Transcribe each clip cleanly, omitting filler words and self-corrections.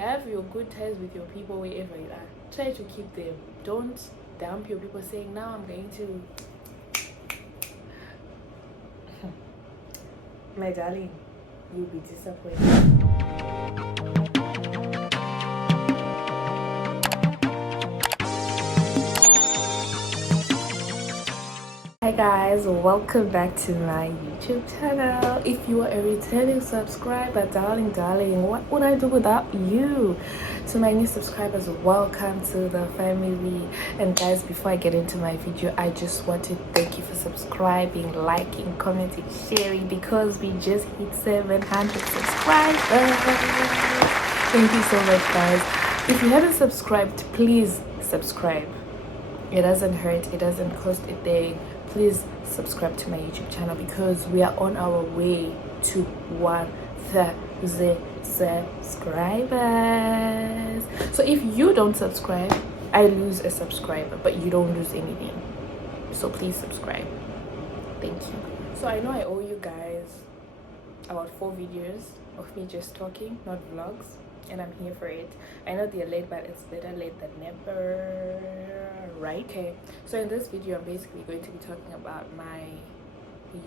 have your good ties with your people wherever you are, try to keep them. Don't dump your people saying, now I'm going to my darling, you'll be disappointed. Hi guys, welcome back to my YouTube channel. If you are a returning subscriber, darling, what would I do without you? To my new subscribers, welcome to the family. And guys, before I get into my video, I just want to thank you for subscribing, liking, commenting, sharing, because we just hit 700 subscribers. Thank you so much, guys. If you haven't subscribed, please subscribe. It doesn't hurt, it doesn't cost a thing. Please subscribe to my YouTube channel because we are on our way to 1,000 subscribers. So if you don't subscribe, I lose a subscriber, but you don't lose anything. So please subscribe. Thank you. So I know I owe you guys about 4 videos of me just talking, not vlogs, and I'm here for it. I know they're late, but it's better late than never, right? Okay, so in this video I'm basically going to be talking about my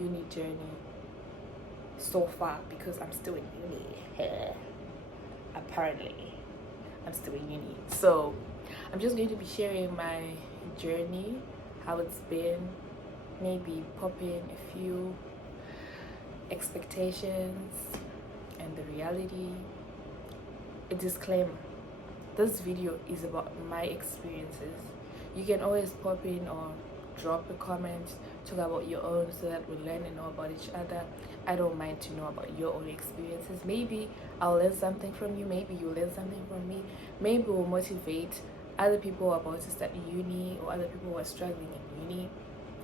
uni journey so far, because I'm still in uni. Apparently I'm still in uni, so I'm just going to be sharing my journey, how it's been, maybe pop in a few expectations and the reality. A disclaimer: this video is about my experiences. You can always pop in or drop a comment, talk about your own, so that we learn and know about each other. I don't mind to know about your own experiences. Maybe I'll learn something from you, maybe you'll learn something from me. Maybe we'll motivate other people about to start uni, or other people who are struggling in uni.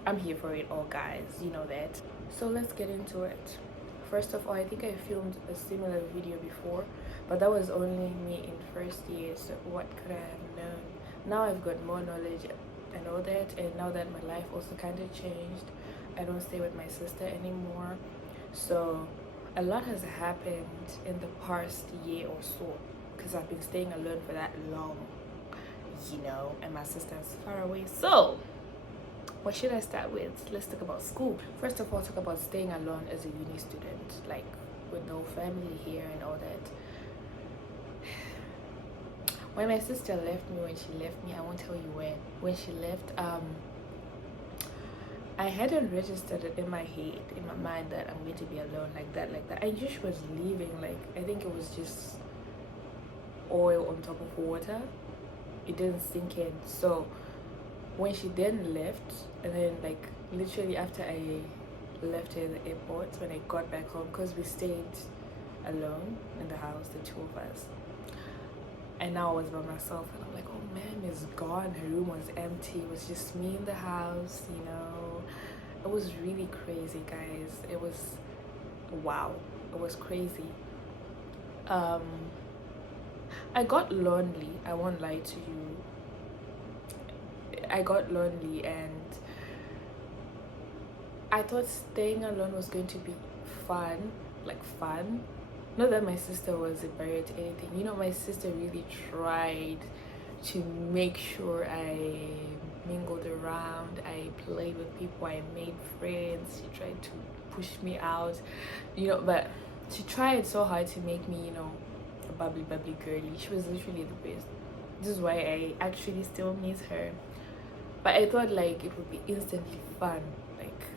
I'm here for it all, guys, you know that. So let's get into it. First of all, I think I filmed a similar video before, but that was only me in first year, so what could I have known? Now I've got more knowledge and all that, and now that my life also kind of changed, I don't stay with my sister anymore, so a lot has happened in the past year or so, because I've been staying alone for that long, you know, and my sister is far away. So what should I start with? Let's talk about school. First of all, talk about staying alone as a uni student, like with no family here and all that. When my sister left me, I won't tell you when she left, I hadn't registered it in my head, in my mind, that I'm going to be alone like that. I just was leaving, like, I think it was just oil on top of water. It didn't sink in. So when she then left, and then like literally after I left her at the airport, when I got back home, because we stayed alone in the house, the two of us, and now I was by myself, and I'm like, oh man, it's gone. Her room was empty. It was just me in the house, you know. It was really crazy, guys. It was, wow, it was crazy. I got lonely, I won't lie to you. I got lonely, and I thought staying alone was going to be fun, like fun. Not that my sister was a barrier to anything. You know, my sister really tried to make sure I mingled around, I played with people, I made friends. She tried to push me out, you know, but she tried so hard to make me, you know, a bubbly girly. She was literally the best. This is why I actually still miss her. But I thought like it would be instantly fun, like,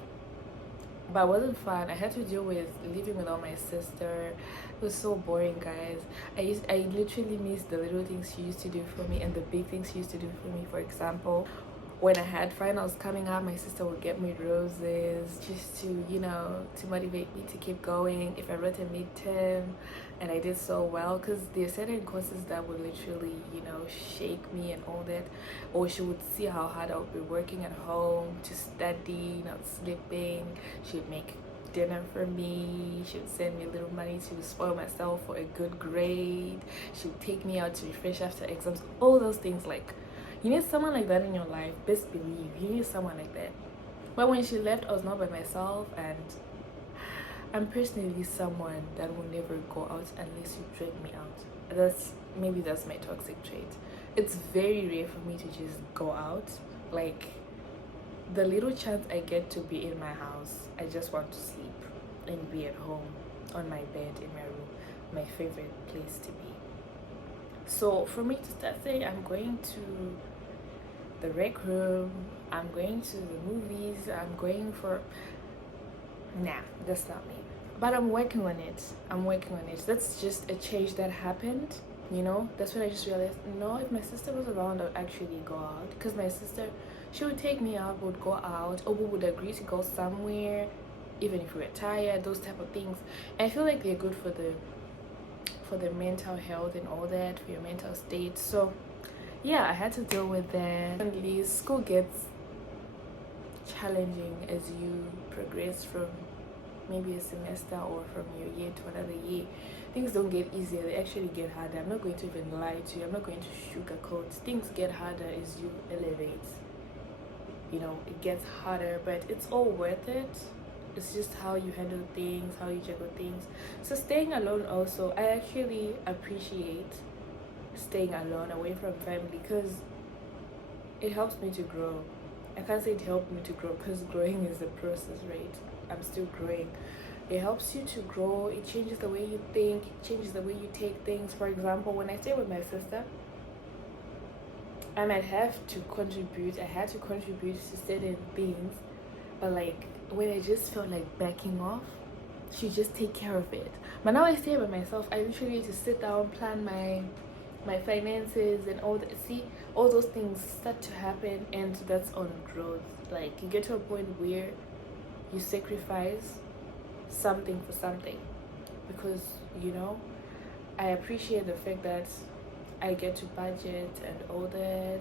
but it wasn't fun. I had to deal with living without my sister. It was so boring, guys. I literally missed the little things she used to do for me and the big things she used to do for me. For example, when I had finals coming up, my sister would get me roses just to, you know, to motivate me to keep going. If I wrote a midterm and I did so well, because there are certain courses that would literally, you know, shake me and all that, or she would see how hard I would be working at home to study, not sleeping. She would make dinner for me. She would send me a little money to spoil myself for a good grade. She would take me out to refresh after exams. All those things, like, you need someone like that in your life. Best believe you need someone like that. But when she left, I was not by myself, and I'm personally someone that will never go out unless you drag me out. That's my toxic trait. It's very rare for me to just go out. Like, the little chance I get to be in my house, I just want to sleep and be at home on my bed in my room, my favorite place to be. So for me to start saying I'm going to the rec room, I'm going to the movies, I'm going for, nah, that's not me. But I'm working on it. That's just a change that happened. That's when I just realized, no, if my sister was around, I'd actually go out. Because my sister, she would take me out, would go out, or we would agree to go somewhere, even if we were tired, those type of things. And I feel like they're good for the mental health and all that, for your mental state. So yeah, I had to deal with that. And school gets challenging as you progress from maybe a semester or from your year to another year. Things don't get easier, they actually get harder. I'm not going to even lie to you, I'm not going to sugarcoat. Things get harder as you elevate. It gets harder, but it's all worth it. It's just how you handle things, how you juggle things. So staying alone also, I actually appreciate staying alone away from family because it helps me to grow. I can't say it helped me to grow because growing is a process, right? I'm still growing. It helps you to grow. It changes the way you think. It changes the way you take things. For example, when I stay with my sister, I might have to contribute. I had to contribute to certain things, but like when I just felt like backing off, she just take care of it. But now I stay by myself. I literally need to sit down, plan my finances and all that. See, all those things start to happen, and that's on growth. Like you get to a point where you sacrifice something for something because I appreciate the fact that I get to budget and all that.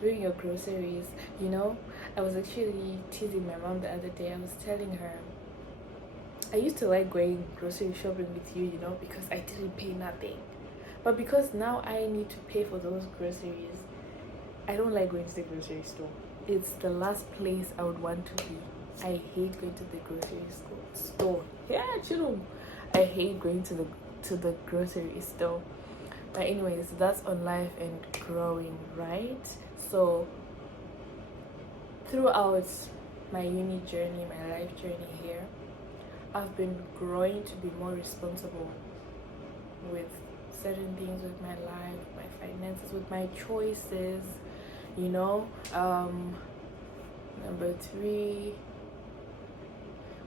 Doing your groceries, I was actually teasing my mom the other day. I was telling her I used to like going grocery shopping with you, because I didn't pay nothing. But because now I need to pay for those groceries, I don't like going to the grocery store. It's the last place I would want to be. I hate going to the grocery store. Yeah, chill. I hate going to the grocery store. But anyways, that's on life and growing, right? So throughout my uni journey, my life journey here, I've been growing to be more responsible with certain things, with my life, my finances, with my choices, Number 3,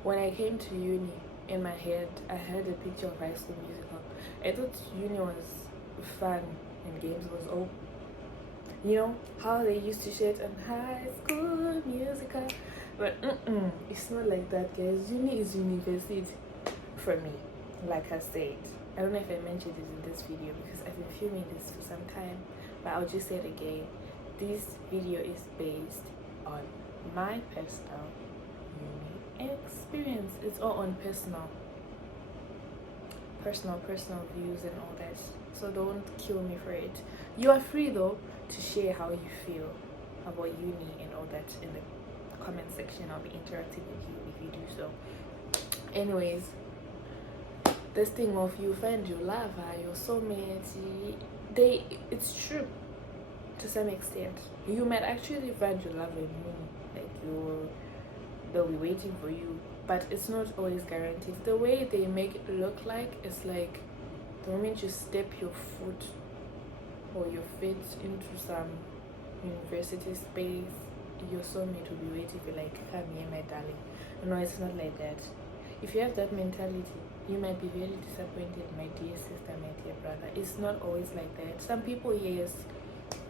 when I came to uni, in my head, I had a picture of High School Musical. I thought uni was fun and games was all, how they used to shit on High School Musical. But it's not like that, guys. Uni is university for me, like I said. I don't know if I mentioned it in this video because I've been filming this for some time, but I'll just say it again. This video is based on my personal uni experience. It's all on personal views and all that. So don't kill me for it. You are free though to share how you feel about uni and all that in the comment section. I'll be interacting with you if you do so. Anyways, this thing of you find your lover, your soulmate, it's true to some extent. You might actually find your lover in uni, like they'll be waiting for you, but it's not always guaranteed. The way they make it look like is like the moment you step your foot or your feet into some university space, your soulmate will be waiting for like, come here my darling. No, it's not like that. If you have that mentality, you might be very disappointed, my dear sister, my dear brother. It's not always like that. Some people, yes,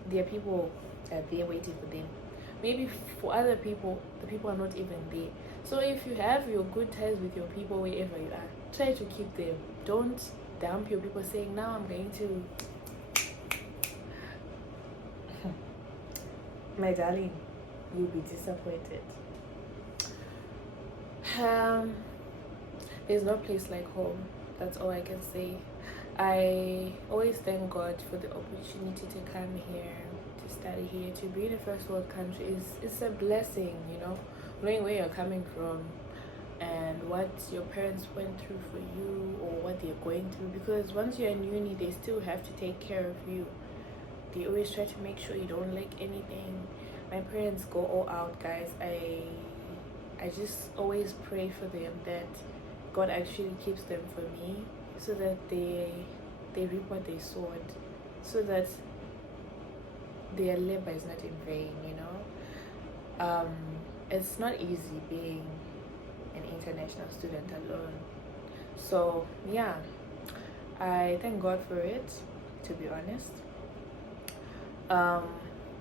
there are people there waiting for them. Maybe for other people, the people are not even there. So if you have your good ties with your people wherever you are, try to keep them. Don't dump your people saying, now I'm going to my darling, you'll be disappointed. There's no place like home. That's all I can say. I always thank God for the opportunity to come here, to study here, to be in a first world country. It's a blessing, knowing where you're coming from and what your parents went through for you or what they're going through, because once you're in uni they still have to take care of you. They always try to make sure you don't lack anything. My parents go all out, guys. I just always pray for them that God actually keeps them for me, so that they reap what they sowed, so that their labor is not in vain, you know. It's not easy being an international student alone. So yeah, I thank God for it, to be honest.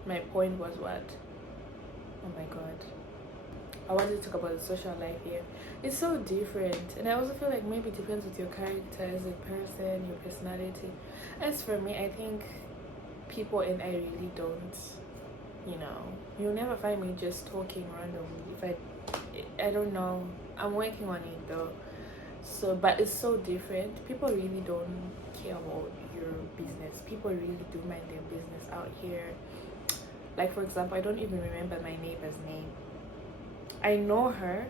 My point was what? Oh my god. I wanted to talk about the social life here. It's so different, and I also feel like maybe it depends with your character as a person, your personality. As for me, I think people and I really don't, you know, you'll never find me just talking randomly. I don't know, I'm working on it though. So, but it's so different. People really don't care about your business. People really do mind their business out here. Like, for example, I don't even remember my neighbor's name. I know her,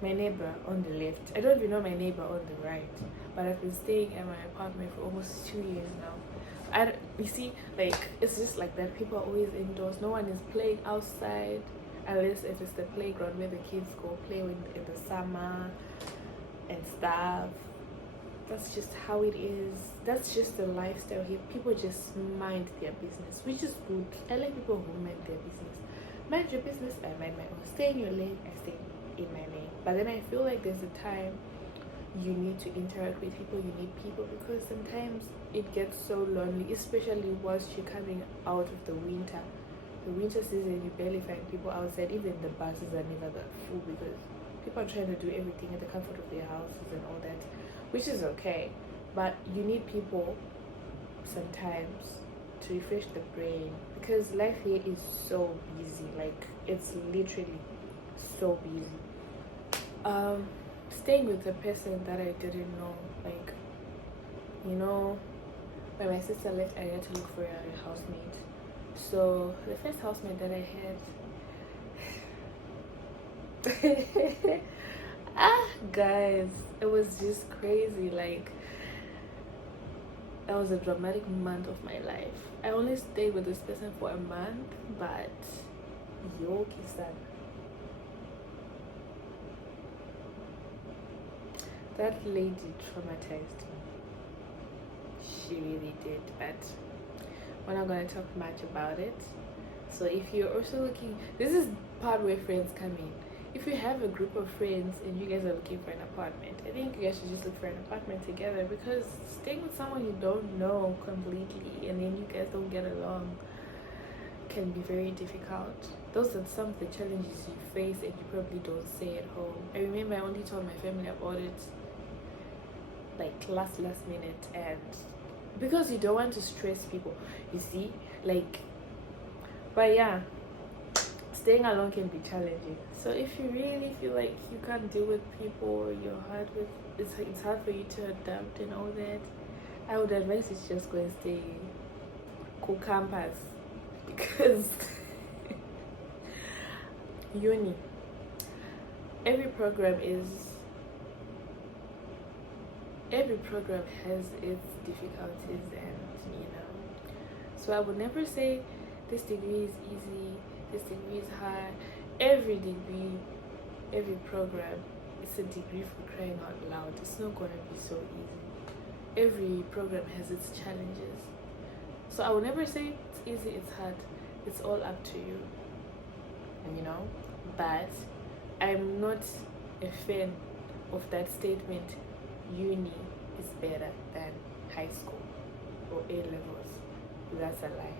my neighbor on the left. I don't even know my neighbor on the right. But I've been staying at my apartment for almost 2 years now. You see, like, it's just like that. People are always indoors. No one is playing outside, unless if it's the playground where the kids go play in the summer and stuff. That's just how it is. That's just the lifestyle here. People just mind their business, which is good. I like people who mind their business. Mind your business, I mind my own. Stay in your lane, I stay in my lane. But then I feel like there's a time you need to interact with people. You need people, because sometimes it gets so lonely, especially once you're coming out of the winter season. You barely find people outside. Even the buses are never that full, because people are trying to do everything in the comfort of their houses and all that, which is okay. But you need people sometimes to refresh the brain, because life here is so busy. Like, it's literally so busy. Staying with a person that I didn't know, like, you know, when my sister left, I had to look for a housemate. So the first housemate that I had guys, it was just crazy. Like, that was a dramatic month of my life. I only stayed with this person for a month, but yo, kisan, that lady traumatized me. She really did. But we're not gonna talk much about it. So if you're also looking, this is part where friends come in. If you have a group of friends and you guys are looking for an apartment, I think you guys should just look for an apartment together, because staying with someone you don't know completely and then you guys don't get along can be very difficult. Those are some of the challenges you face and you probably don't say at home. I remember I only told my family about it like last minute, and because you don't want to stress people, you see, like. But yeah, staying alone can be challenging. So if you really feel like you can't deal with people, or you're hard with it's hard for you to adapt and all that, I would advise you to just go and stay cool campus, because uni, every program has its difficulties, and you know. So I would never say this degree is easy, this degree is hard. Every degree, every program, it's a degree for crying out loud. It's not gonna be so easy. Every program has its challenges. So I will never say it's easy, it's hard. It's all up to you. You know? But I'm not a fan of that statement, uni is better than high school or A levels. That's a lie.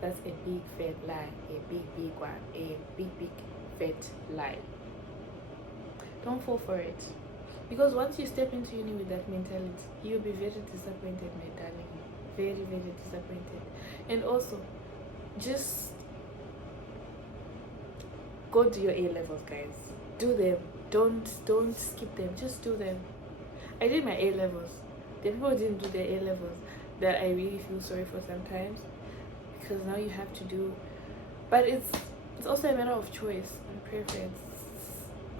That's a big fat lie. A big one. A big fat lie. Don't fall for it. Because once you step into uni with that mentality, you'll be very disappointed, my darling. Very, very disappointed. And also, just go do your A levels, guys. Do them. Don't skip them. Just do them. I did my A levels. The people who didn't do their A levels, that I really feel sorry for sometimes, because now you have to do. But it's also a matter of choice and preference.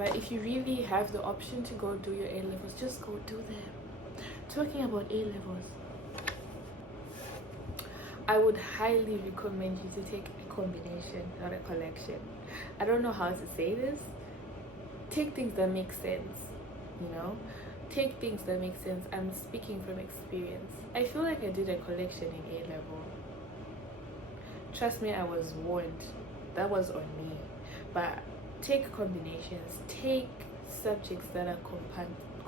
But if you really have the option to go do your A levels, just go do them. Talking about A levels, I would highly recommend you to take a combination, not a collection. I don't know how to say this. Take things that make sense, you know? Take things that make sense. I'm speaking from experience. I feel like I did a collection in A level. Trust me, I was warned. That was on me. But take combinations. Take subjects that are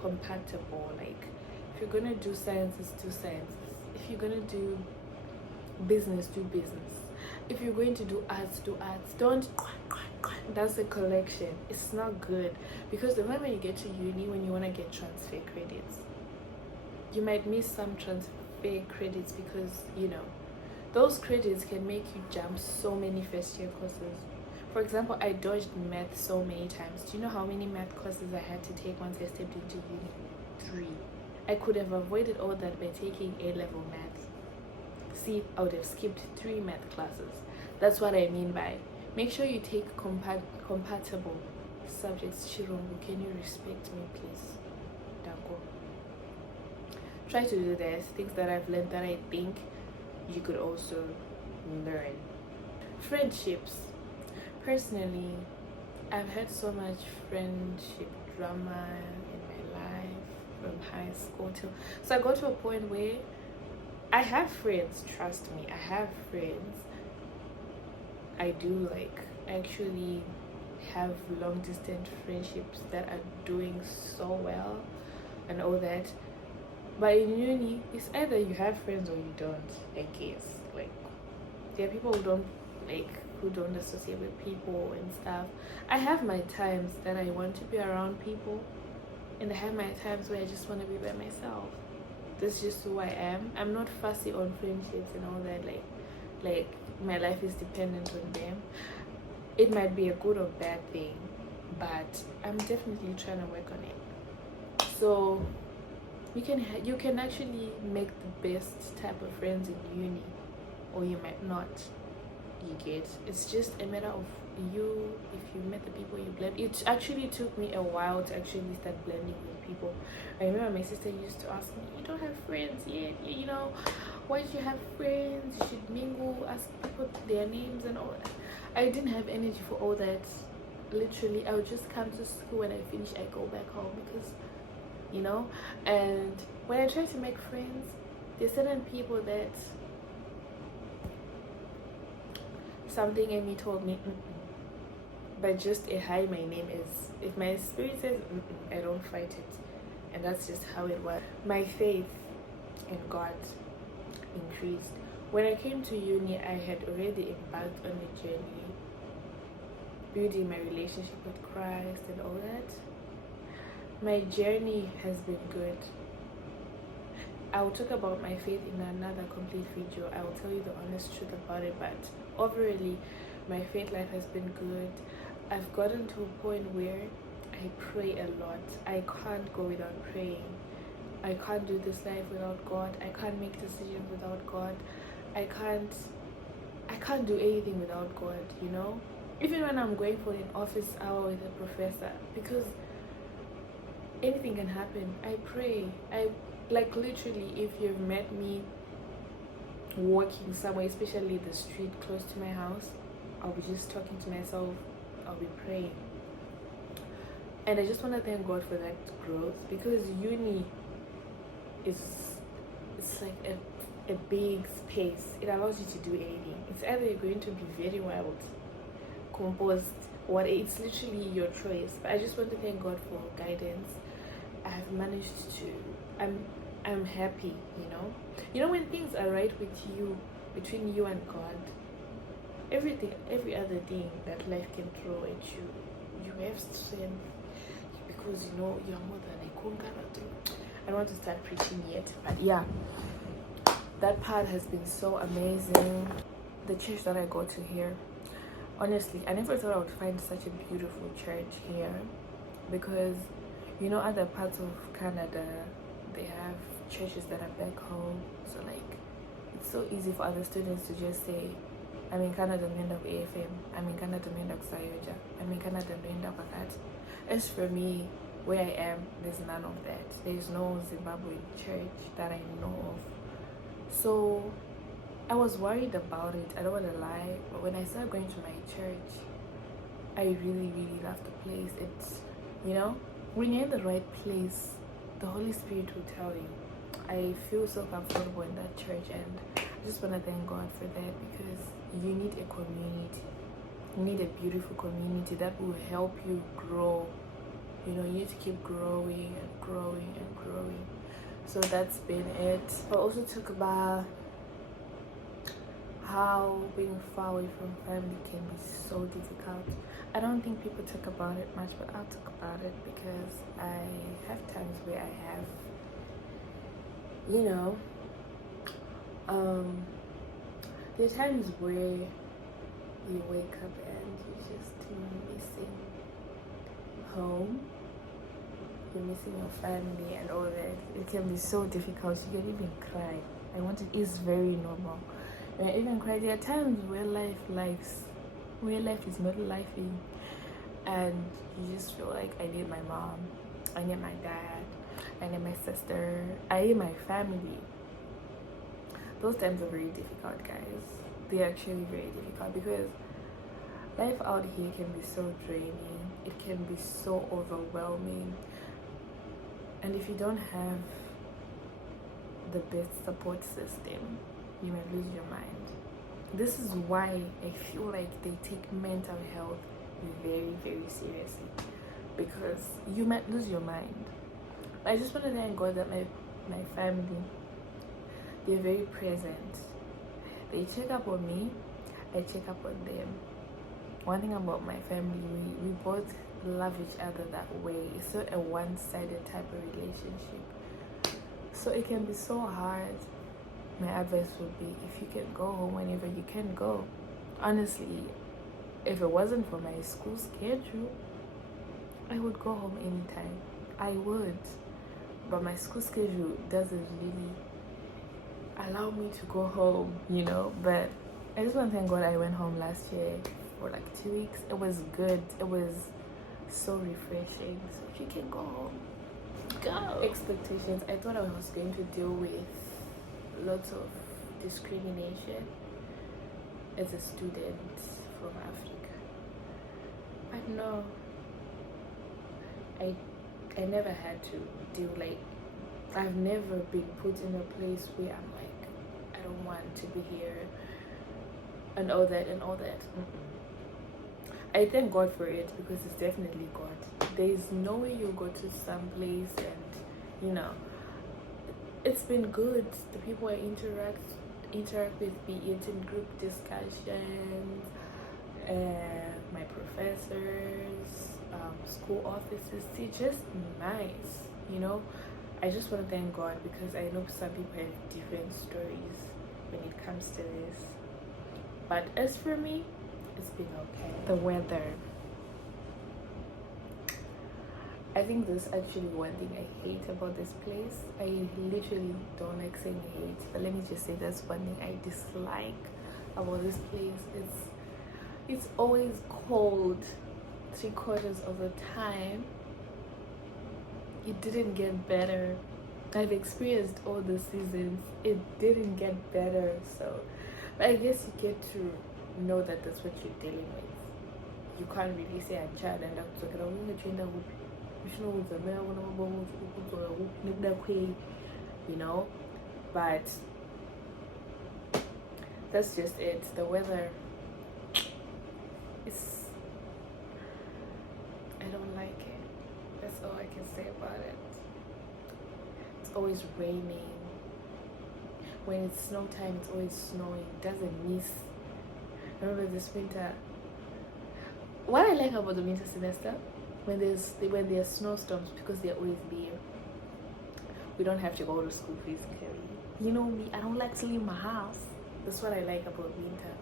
compatible. Like, if you're gonna do sciences, do sciences. If you're gonna do business, do business. If you're going to do arts, do arts. Don't. That's a collection. It's not good, because the moment you get to uni, when you want to get transfer credits, you might miss some transfer credits, because you know those credits can make you jump so many first year courses. For example, I dodged math so many times. Do you know how many math courses I had to take once I stepped into uni? 3. I could have avoided all that by taking A level math. See, I would have skipped 3 math classes. That's what I mean by make sure you take compatible subjects. Chirungu, can you respect me, please? Danko. Try to do this. Things that I've learned that I think you could also learn. Friendships. Personally, I've had so much friendship drama in my life from high school till. So I got to a point where I have friends. Trust me, I have friends. I do actually have long distance friendships that are doing so well and all that. But in uni, it's either you have friends or you don't. I guess there are people who don't associate with people and stuff. I have my times that I want to be around people, and I have my times where I just want to be by myself. That's just who I am. I'm not fussy on friendships and all that. Like my life is dependent on them. It might be a good or bad thing, but I'm definitely trying to work on it. So you can actually make the best type of friends in uni, or you might not. You get, it's just a matter of you. If you met the people you blend. It actually took me a while to actually start blending with people. I remember my sister used to ask me, you don't have friends yet, you know, why do you have friends? You should mingle, ask people their names and all that. I didn't have energy for all that. Literally, I would just come to school. When I finish, I go back home, because you know. And when I try to make friends, there's certain people that something in me told me, but just a hi, my name is. If my spirit says, I don't fight it, and that's just how it was. My faith in God increased. When I came to uni, I had already embarked on a journey, building my relationship with Christ and all that. My journey has been good. I will talk about my faith in another complete video. I will tell you the honest truth about it, but overall, my faith life has been good. I've gotten to a point where I pray a lot. I can't go without praying. I can't do this life without God. I can't make decisions without God. I can't do anything without God, you know? Even when I'm going for an office hour with a professor, because anything can happen. I pray. Literally, if you've met me walking somewhere, especially the street close to my house, I'll be just talking to myself. I'll be praying. And I just want to thank God for that growth, because uni it's like a big space. It allows you to do anything. It's either you're going to be very wild, composed, or it's literally your choice. But I just want to thank God for guidance. I have managed to. I'm happy, you know. You know, when things are right with you, between you and God, every other thing that life can throw at you, you have strength, because you know you're more than a conqueror. I don't want to start preaching yet, but yeah, that part has been so amazing. The church that I go to here, honestly, I never thought I would find such a beautiful church here, because you know, other parts of Canada, they have churches that are back home. So it's so easy for other students to just say, amikana ndinoenda kuAFM, amikana ndinoenda kuSayoja, amikana ndinoenda kwakati. As for me, where I am, there's none of that. There's no Zimbabwean church that I know of. So I was worried about it, I don't want to lie, but when I started going to my church, I really, really love the place. It's, you know, when you're in the right place, the Holy Spirit will tell you. I feel so comfortable in that church, and I just want to thank God for that, because you need a community. You need a beautiful community that will help you grow. You know, you need to keep growing and growing and growing. So that's been it. I also talk about how being far away from family can be so difficult. I don't think people talk about it much, but I'll talk about it because I have times where I have, you know, there are times where you wake up and you're just missing home, you're missing your family and all that. It can be so difficult. You can even cry. It's very normal. And I even cry. There are times where life is not lifing, and you just feel like I need my mom, I need my dad, I need my sister, I need my family. Those times are very difficult, guys. They're actually very difficult because life out here can be so draining. It can be so overwhelming. And if you don't have the best support system, you may lose your mind. This is why I feel like they take mental health very, very seriously, because you might lose your mind. I just want to thank God that my family, they're very present. They check up on me, I check up on them. One thing about my family, we both love each other that way. It's not a one-sided type of relationship. So it can be so hard. My advice would be, if you can go home whenever you can go. Honestly, if it wasn't for my school schedule, I would go home anytime. I would. But my school schedule doesn't really allow me to go home, you know. But I just want to thank God I went home last year for like 2 weeks. It was good. It was so refreshing. So if you can go home, go. Expectations. I thought I was going to deal with lots of discrimination as a student from Africa. But no, I never had to deal, like, I've never been put in a place where I'm like, I don't want to be here and all that. I thank God for it, because it's definitely God. There is no way you go to some place and, you know, it's been good. The people I interact with, be it in group discussions, my professors, school officers, they're just nice, you know. I just want to thank God, because I know some people have different stories when it comes to this. But as for me, it's been okay. The weather. I think there's actually one thing I hate about this place. I literally don't like saying hate, but let me just say that's one thing I dislike about this place. It's always cold 3/4 of the time. It didn't get better. I've experienced all the seasons. It didn't get better. So, but I guess you get to know that that's what you're dealing with. You can't really say I'm child and I'm talking about, you know, but that's just it. The weather is, I don't like it. That's all I can say about it. It's always raining. When it's snow time, it's always snowing. It doesn't miss. I remember this winter. What I like about the winter semester, when there's snowstorms, because they're always there, we don't have to go to school physically. You know me, I don't like to leave my house. That's what I like about winter.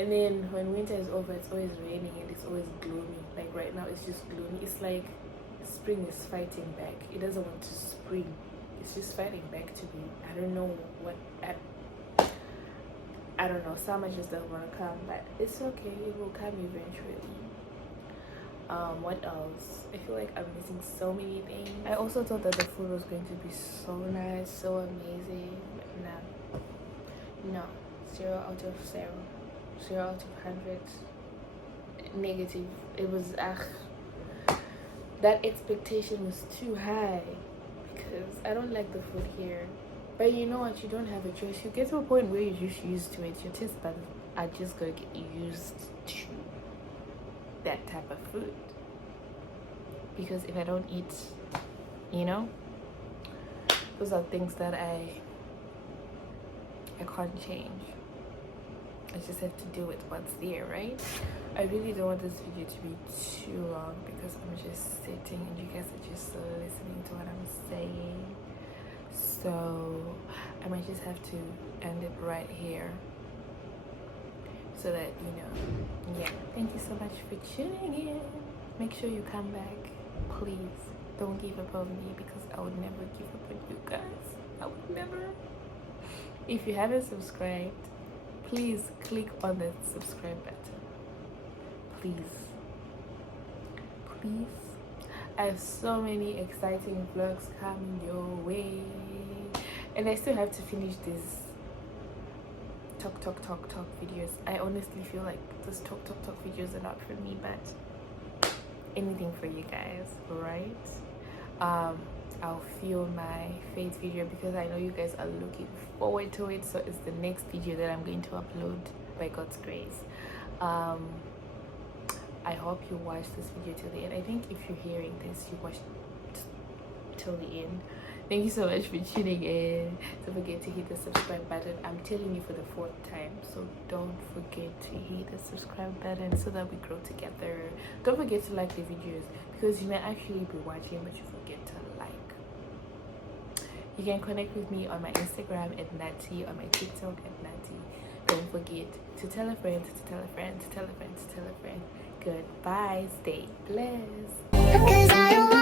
And then when winter is over, it's always raining and it's always gloomy. Like right now, it's just gloomy. It's like spring is fighting back. It doesn't want to spring. It's just fighting back to me. I don't know what. I don't know. know, summer just doesn't want to come, but it's okay, it will come eventually. What else? I feel like I'm missing so many things. I also thought that the food was going to be so nice, so amazing, but no, 0 out of 0, 0 out of 100, negative. It was that expectation was too high because I don't like the food here. But you know what? You don't have a choice. You get to a point where you're just used to it. Your taste buds are just gonna get used to that type of food. Because if I don't eat, you know, those are things that I can't change. I just have to deal with what's there, right? I really don't want this video to be too long because I'm just sitting and you guys are just listening to what I'm saying. So I might just have to end it right here so that, you know, yeah. Thank you so much for tuning in. Make sure you come back. Please don't give up on me because I would never give up on you guys. I would never. If you haven't subscribed, please click on the subscribe button. Please. I have so many exciting vlogs coming your way, and I still have to finish these talk videos. I honestly feel like those talk videos are not for me, but anything for you guys, right? I'll film my faith video because I know you guys are looking forward to it, so it's the next video that I'm going to upload by God's grace. I hope you watch this video till the end. I think if you're hearing this, you watched till the end. Thank you so much for tuning in. Don't forget to hit the subscribe button. I'm telling you for the 4th time, so don't forget to hit the subscribe button so that we grow together. Don't forget to like the videos because you may actually be watching but you forget to like. You can connect with me on my Instagram at Natty, on my TikTok at Natty. Don't forget to tell a friend, to tell a friend, to tell a friend, to tell a friend. Goodbye, stay blessed.